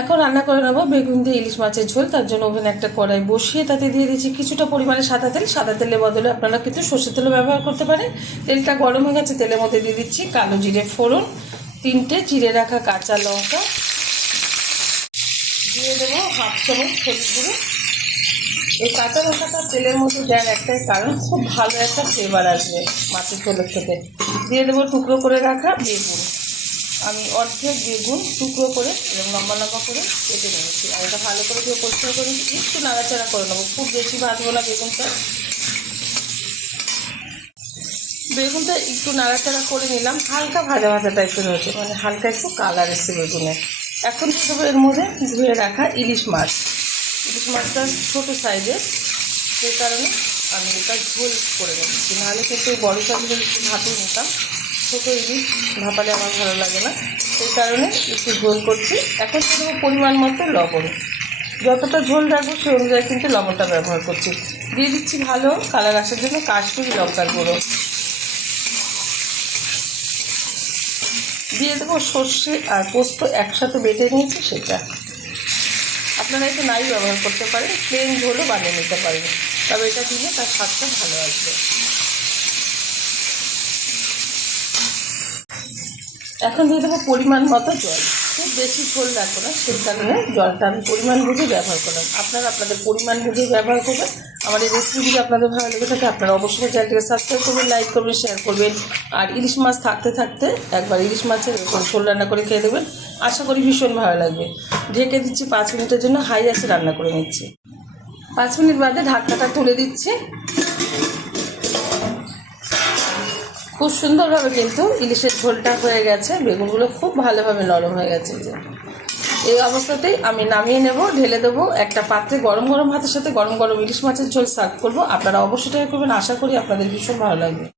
এখন রান্না করে নেবো বেগুন দিয়ে ইলিশ মাছের ঝোল। তার জন্য ওভেনে একটা কড়াই বসিয়ে তাতে দিয়ে দিচ্ছি কিছুটা পরিমাণে সাদা তেল। সাদা তেলের বদলে আপনারা কিন্তু সর্ষের তেলও ব্যবহার করতে পারেন। তেলটা গরম হয়ে গেছে, তেলের মধ্যে দিয়ে দিচ্ছি কালো জিরে ফোড়ন, 3টে চিড়ে রাখা কাঁচা লঙ্কা, দিয়ে দেবো 1/2 চামচ হলুদ গুঁড়ো। এই কাঁচা লঙ্কাটা তেলের মধ্যে দেওয়ার একটাই কারণ, খুব ভালো একটা ফ্লেভার আসবে মাছের ঝোলের সাথে। দিয়ে দেবো টুকরো করে রাখা বেগুন। আমি অর্ধেক বেগুন টুকরো করে এবং লম্বা লম্বা করে কেটে নিয়েছি। আর এটা ভালো করে দিয়ে পরিষ্কার করে একটু নাড়াচাড়া করে নেবো, খুব বেশি ভাজবো না বেগুনটা। বেগুনটা একটু নাড়াচাড়া করে নিলাম, হালকা ভাজা ভাজা টাইপের হয়েছে, মানে হালকা একটু কালার এসছে বেগুনে। এখন দিয়ে দেবো এর মধ্যে ধুয়ে রাখা ইলিশ মাছ। ইলিশ মাছটা ছোটো সাইজের, সেই কারণে আমি এটা ঝোল করে নিচ্ছি। নাহলে কিন্তু বড় সাইজের একটু ভাপিয়ে নিতাম, ছোটো ইলিশ ভাপালে আমার ভালো লাগে না, সেই কারণে একটু ঝোল করছি। এখন দেবো পরিমাণ মতো লবণ। যতটা ঝোল রাখবো সেই অনুযায়ী কিন্তু লবণটা ব্যবহার করছি। দিয়ে দিচ্ছি ভালো কালার আসার জন্য কাশ্মীরি লঙ্কার গুঁড়ো। দিয়ে দেবো সর্ষে আর পোস্ত একসাথে বেটে নিয়েছি সেটা। আপনারা একটু নাই ব্যবহার করতে পারেন, প্লেন ঝোলও বানিয়ে নিতে পারেন, তবে এটা দিলে তার স্বাদটা ভালো আসবে। এখন দিয়ে দেবো পরিমাণ মতো জল। খুব বেশি ঝোল রাখবো না, সেই কারণে জলটা আমি পরিমাণ বুঝে ব্যবহার করলাম। আপনারা আপনাদের পরিমাণ বুঝে ব্যবহার করবেন। আমার এই রেসিপি যদি আপনাদের ভালো লেগে থাকে আপনারা অবশ্যই চ্যানেলটিকে সাবস্ক্রাইব করবেন, লাইক করবেন, শেয়ার করবেন। আর ইলিশ মাছ থাকতে থাকতে একবার ইলিশ মাছের ঝোল রান্না করে খেয়ে দেবেন, আশা করি ভীষণ ভালো লাগবে। ঢেকে দিচ্ছি 5 মিনিটের জন্য, হাই আছে রান্না করে নিচ্ছি। 5 মিনিট বাদে ঢাকনাটা তুলে দিচ্ছি। খুব সুন্দরভাবে কিন্তু ইলিশের ঝোলটা হয়ে গেছে, বেগুনগুলো খুব ভালোভাবে নরম হয়ে গেছে। যে এই অবস্থাতেই আমি নামিয়ে নেব, ঢেলে দেবো একটা পাত্রে। গরম গরম ভাতের সাথে গরম গরম ইলিশ মাছের ঝোল সার্ভ করবো। আপনারা অবশ্যই ট্রাই করবেন, আশা করি আপনাদের ভীষণ ভালো লাগবে।